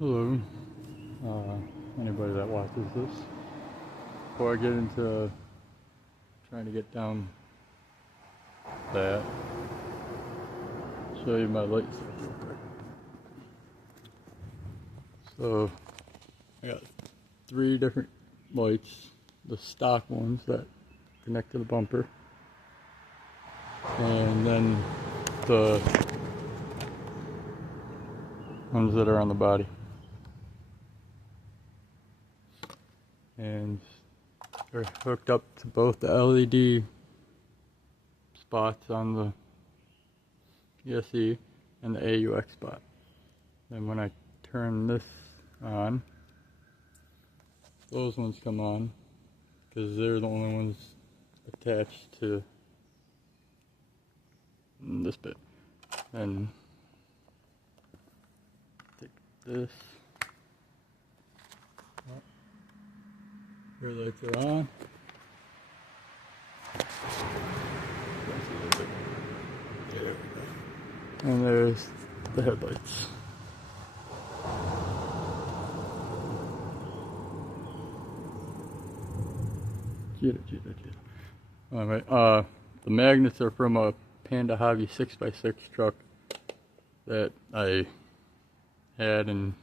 Hello, anybody that watches this. Before I get into trying to get down that, show you my light stuff real quick. So, I got 3 different lights, the stock ones that connect to the bumper, and then the ones that are on the body. And they're hooked up to both the LED spots on the ESC and the AUX spot. And when I turn this on, those ones come on because they're the only ones attached to this bit. And take this. Your lights are on. There we go. And there's the headlights. Alright, the magnets are from a Panda Hobby 6x6 truck that I had and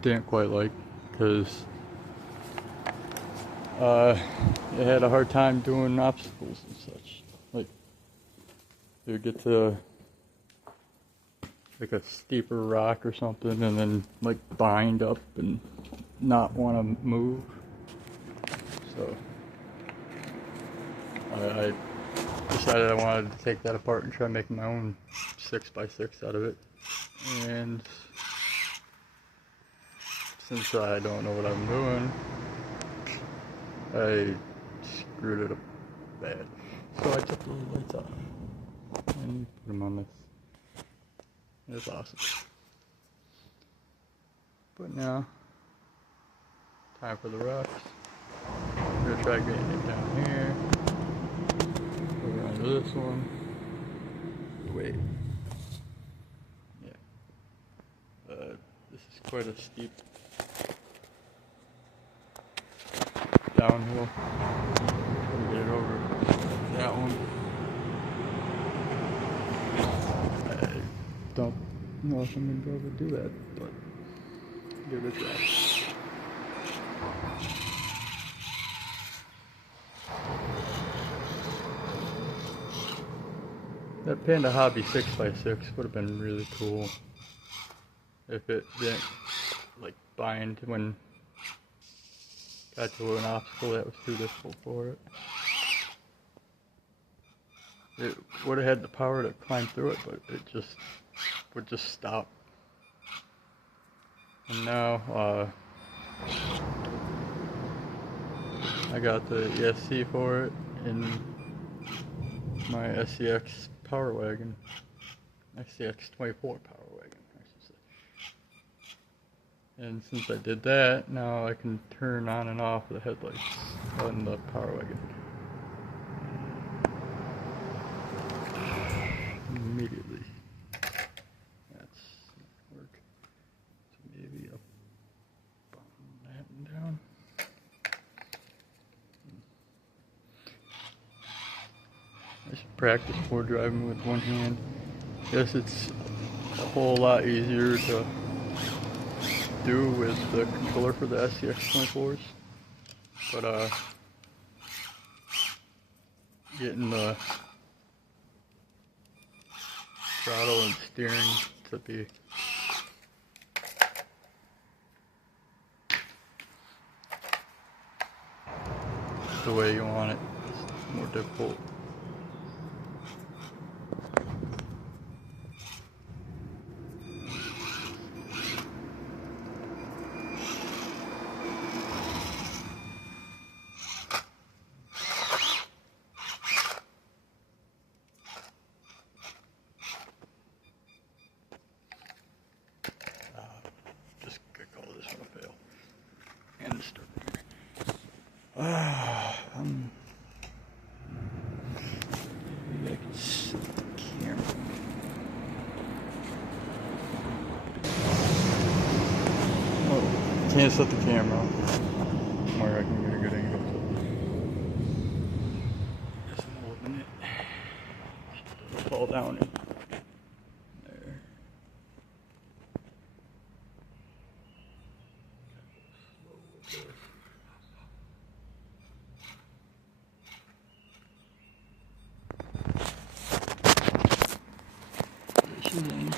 didn't quite like, because it had a hard time doing obstacles and such. Like, you would get to like a steeper rock or something and then like bind up and not want to move. So I decided I wanted to take that apart and try making my own 6x6 out of it. And since I don't know what I'm doing, I screwed it up bad. So I took the lights off and put them on this. It's awesome. But now, time for the rocks. I'm gonna try getting it down here. Over onto this one. Wait. Yeah. This is quite a steep downhill. Get it over that one. I don't know if I'm gonna be able to do that, but give it a try. That Panda Hobby 6x6 would have been really cool if it didn't like bind when got to an obstacle that was too difficult for it. It would have had the power to climb through it, but it just would just stop. And now I got the ESC for it in my SCX Power Wagon, SCX24 Power Wagon, I should say. And since I did that, now I can turn on and off the headlights on the Power Wagon immediately. That's not work. So maybe I'll button that down. I should practice more driving with one hand. Guess it's a whole lot easier to do with the controller for the SCX24s, but getting the throttle and steering to be the way you want it is more difficult. Maybe I can set the camera. can't set the camera where I can get a good angle. Guess I'm holding it. It'll fall down in there. This is interesting.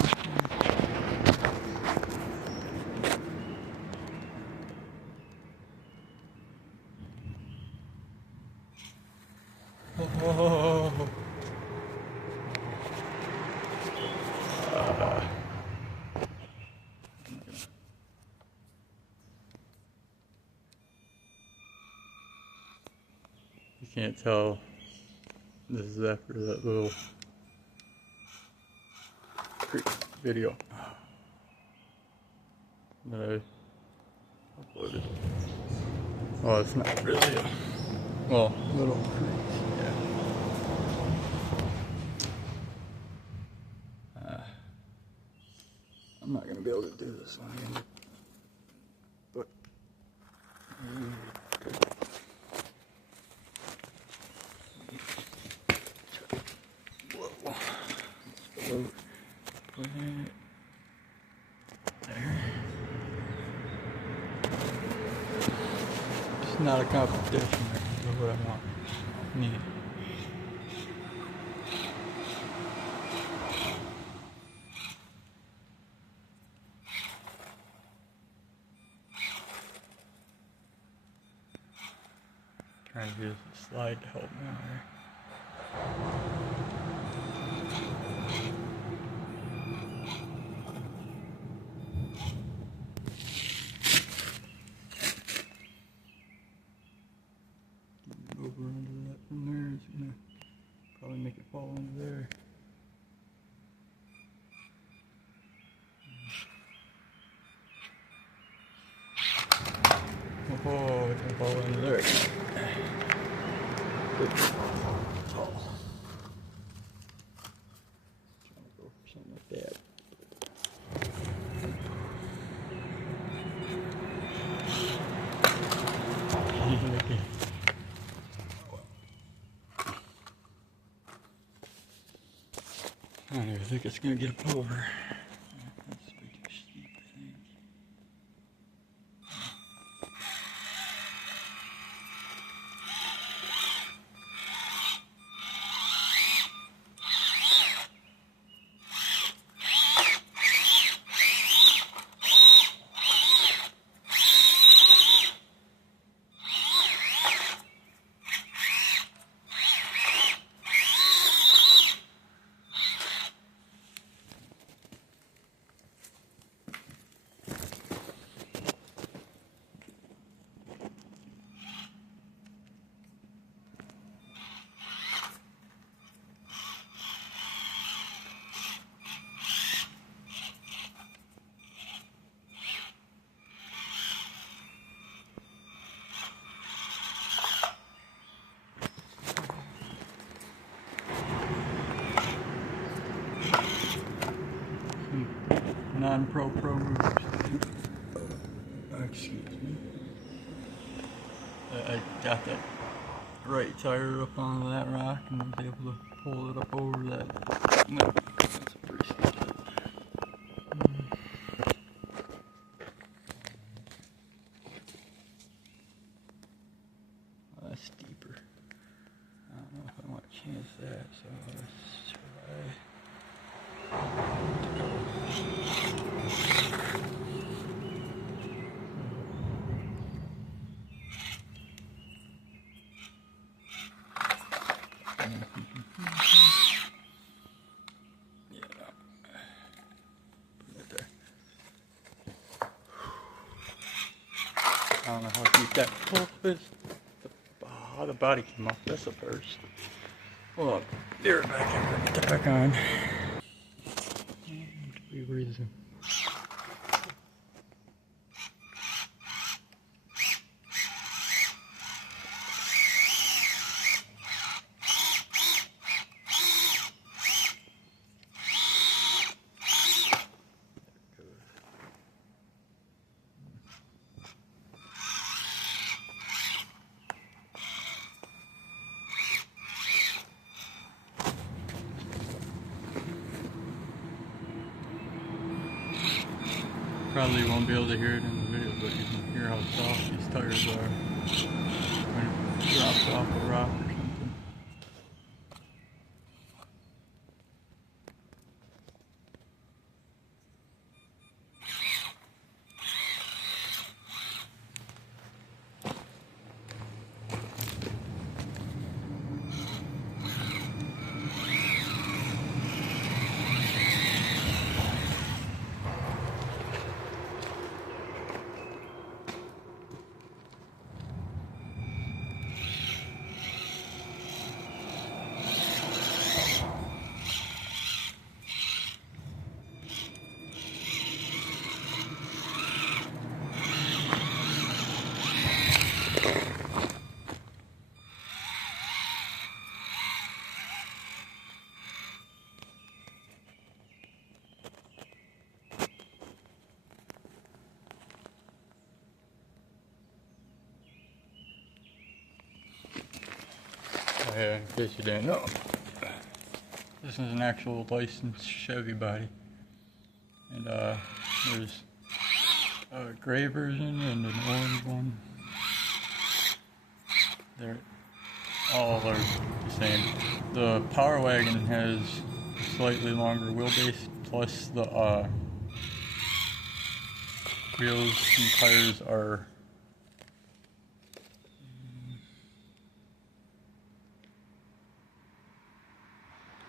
Oh. You can't tell this is after that little video that I uploaded. Oh, it's not really a, well, little creeks, yeah. I'm not gonna be able to do this one again, but whoa. Put it there. It's not a competition. I can do what I want. Need. Trying to use the slide to help me out here. Over under that from there, it's gonna probably make it fall into there. Oh, it's gonna fall into there. Good. Oh. Trying to go for something like that. I don't even think it's gonna get up over. That's way too steep, I think. Non-pro moves. Excuse me. I got that right tire up onto that rock and was able to pull it up over that. No, that's a pretty steep hit. That's steeper. I don't know if I want to chance that, so let's try. I don't know how deep that pull is. How the body came off. That's the first. Hold on. There, back in. Get that back on. Reason. probably won't be able to hear it in the video, but you can hear how soft these tires are when it drops off a rock or something. Yeah, in case you didn't know, this is an actual licensed Chevy body, and there's a gray version and an orange one. They're all are the same. The Power Wagon has a slightly longer wheelbase, plus the wheels and tires are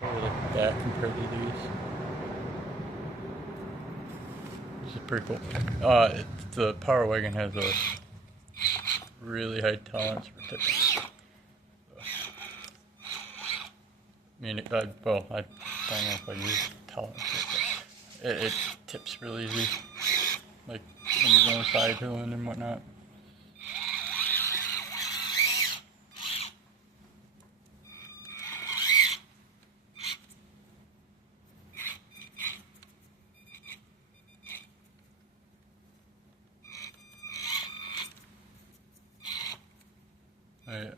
probably like that compared to these. This is pretty cool. The Power Wagon has a really high tolerance for tipping. So, I mean, well, I don't know if I use tolerance, but it tips really easy, like when you're going side hilling and whatnot.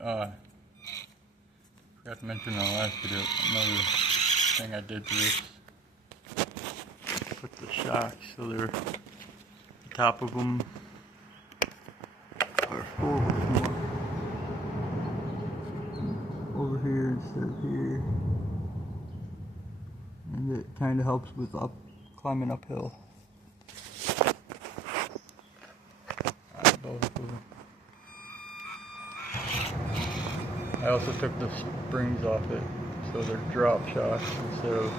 I forgot to mention in the last video, another thing I did to this, put the shocks, so they're, the top of them are forward more, over here instead of here, and it kind of helps with climbing uphill. Both of them. I also took the springs off it, so they're drop shocks instead of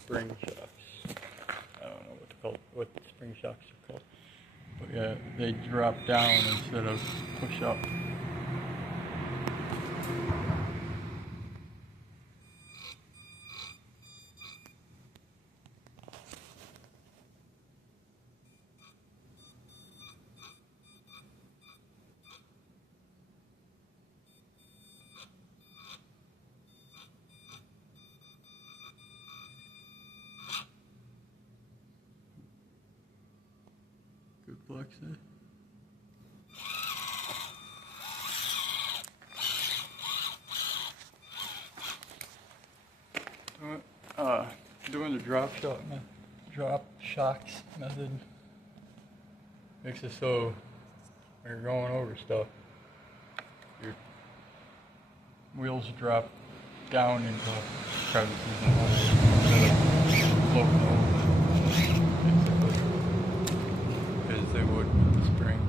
spring shocks. I don't know what the spring shocks are called, but yeah, they drop down instead of push up. Good flex there. Doing the drop shocks method makes it so when you're going over stuff, your wheels drop down into crevices and holes instead of floating over, as they would with the spring.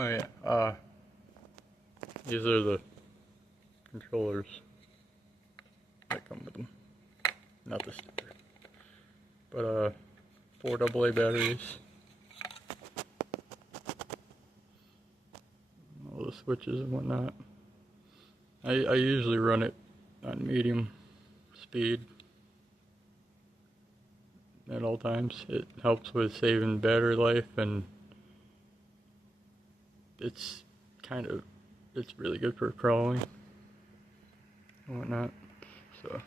Oh yeah, these are the controllers that come with them, not the sticker, but 4 AA batteries, all the switches and whatnot. I usually run it on medium speed, at all times. It helps with saving battery life, and it's really good for crawling and whatnot. So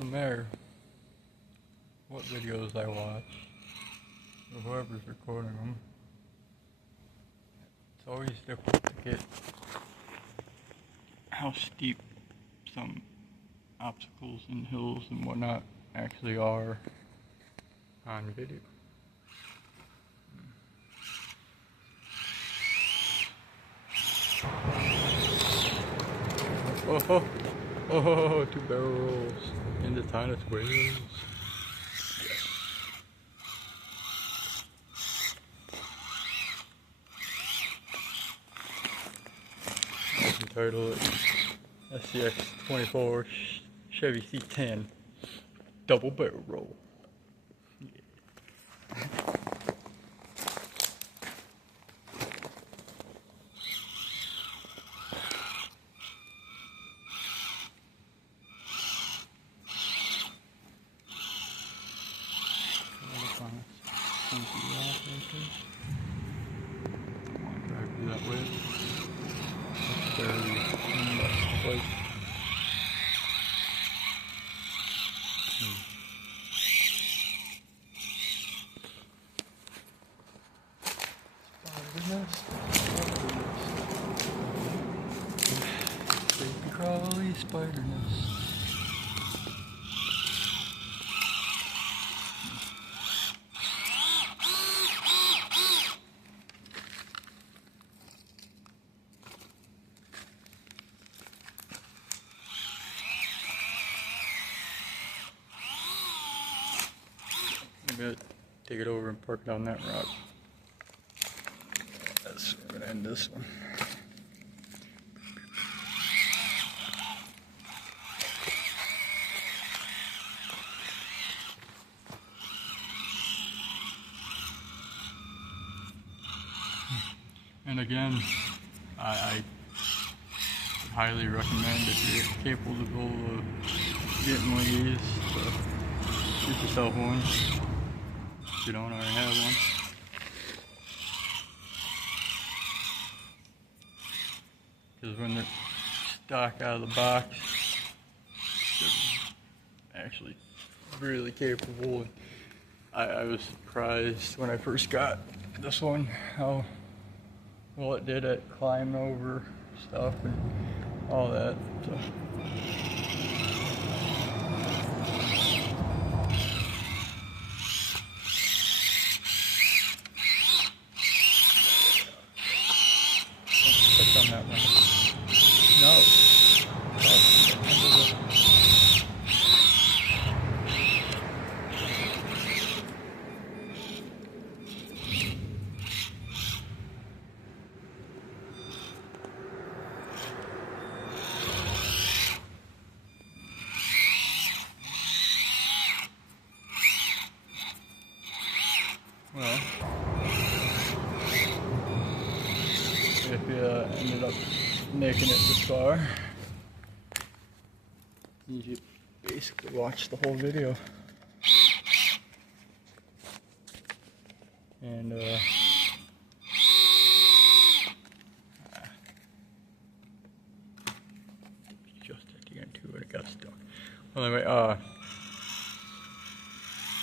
no matter what videos I watch, or whoever's recording them, it's always difficult to get how steep some obstacles and hills and whatnot actually are on video. Oh, 2 barrel rolls into tiny wheels. I can title it SCX24 Chevy C10 double barrel roll. That way. That's very place. Baby crawly spider nest. I'm gonna take it over and park it on that rock. That's we're gonna end this one. And again, I highly recommend, if you're capable of getting one of these, get yourself one if you don't already have one. Because when they're stock out of the box, they're actually really capable. And I was surprised when I first got this one how well it did at climbing over stuff and all that. So. Click on that one. No. Well, if you ended up making it this far, you basically watch the whole video. And Anyway,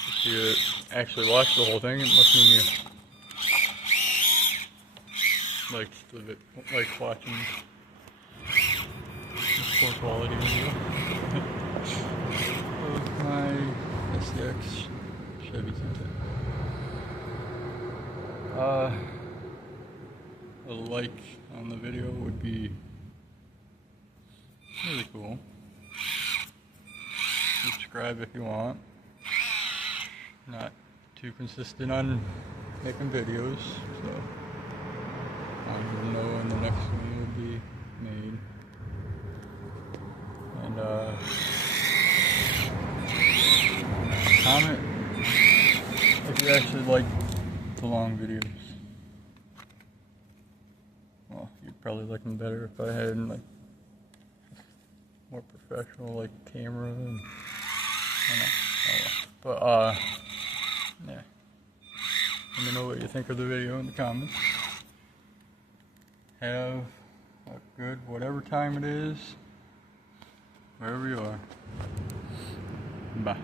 if you actually watch the whole thing, it must mean you like watching this poor quality video of my SCX Chevy C10. A like on the video would be really cool. Subscribe if you want. Not too consistent on making videos, so I don't even know when the next one will be made. And comment if you actually like the long videos. Well, you'd probably like them better if I had like more professional like camera and I don't know. But yeah. Let me know what you think of the video in the comments. Have a good whatever time it is, wherever you are. Bye.